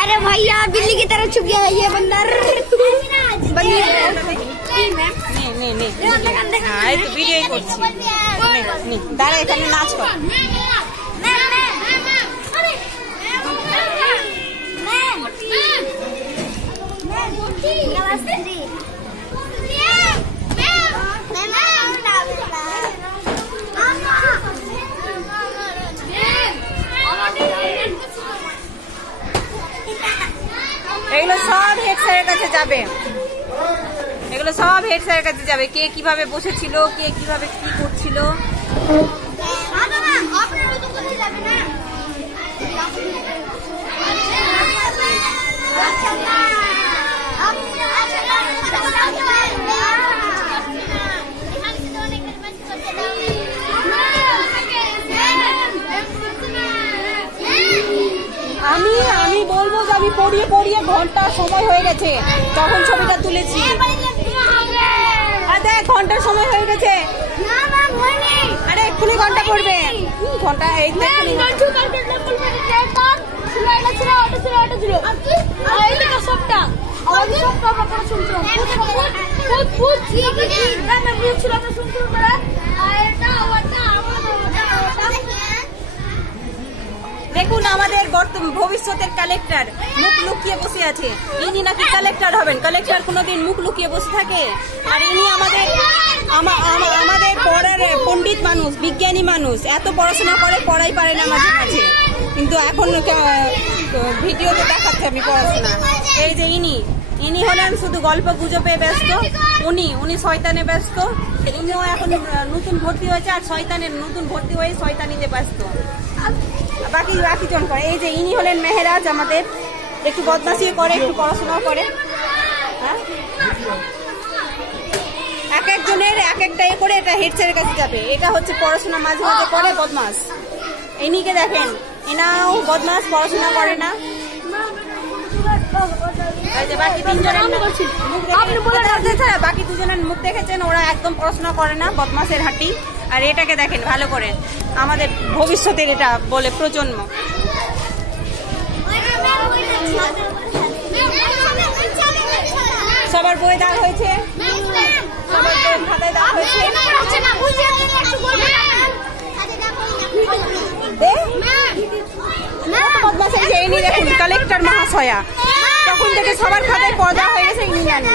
अरे भैया बिल्ली की तरह छुप गया है ये बंदर। नहीं तो वीडियो করছি দাঁড়া এখানে নাচ কর। এগুলো সব হেড স্যারের কাছে যাবে, এগুলো সব হেড স্যারের কাছে যাবে। কে কিভাবে বসেছিল, কে কিভাবে কি করছিল। আমি বলবো যে আমি পড়িয়ে পড়িয়ে ঘন্টা সময় হয়ে গেছে তখন ছবিটা তুলেছি। দেখ ঘন্টার সময় হয়ে গেছে। আরে এক্ষুনি ঘন্টা পড়বে, ঘন্টা এই দেখুন আমাদের ভবিষ্যতের কালেক্টর মুখ লুকিয়ে বসে আছে। ইনি নাকি কালেক্টর হবেন। কালেক্টর কোনোদিন মুখ লুকিয়ে বসে থাকে? আর ইনি আমাদের পড়ার পণ্ডিত মানুষ, বিজ্ঞানী মানুষ, এত পড়াশোনা করে, পড়াই পারে না মাঝে মাঝে, কিন্তু এখন ভিডিওতে দেখাচ্ছে আমি পড়াশোনা। এই যে ইনি হলেন শুধু গল্প গুজবে ব্যস্ত, উনি শয়তানে ব্যস্ত। উনিও এখন নতুন ভর্তি হয়েছে আর শয়তানের নতুন ভর্তি হয়ে শয়তানিতে ব্যস্ত। বাকি জন করে। এই যে ইনি হলেন মেহেরাজ, আমাদের একটু বদমাশি করে, একটু পড়াশোনাও করে। হ্যাঁ, এক একজনের এক একটা এ করে এটা হেড স্যারের কাছে যাবে। এটা হচ্ছে পড়াশোনা মাঝে মাঝে করে বদমাস। ইনিকে দেখেন, এনাও বদমাস, পড়াশোনা করে না। বাকি দুজনের মুখ দেখেছেন, ওরা একদম পড়াশোনা করে না, বদমাসের হাঁটি। আর এটাকে দেখেন ভালো করে, আমাদের ভবিষ্যতের এটা বলে প্রজন্ম। সবার বই দাগ হয়েছে, সবার খাতায় দাগ হয়েছে। বদমাস এই যে ইনি দেখুন কালেক্টর মহাশয়া, তখন থেকে সবার খাতায় পর্দা হয়ে গেছে, ইনি জানেন।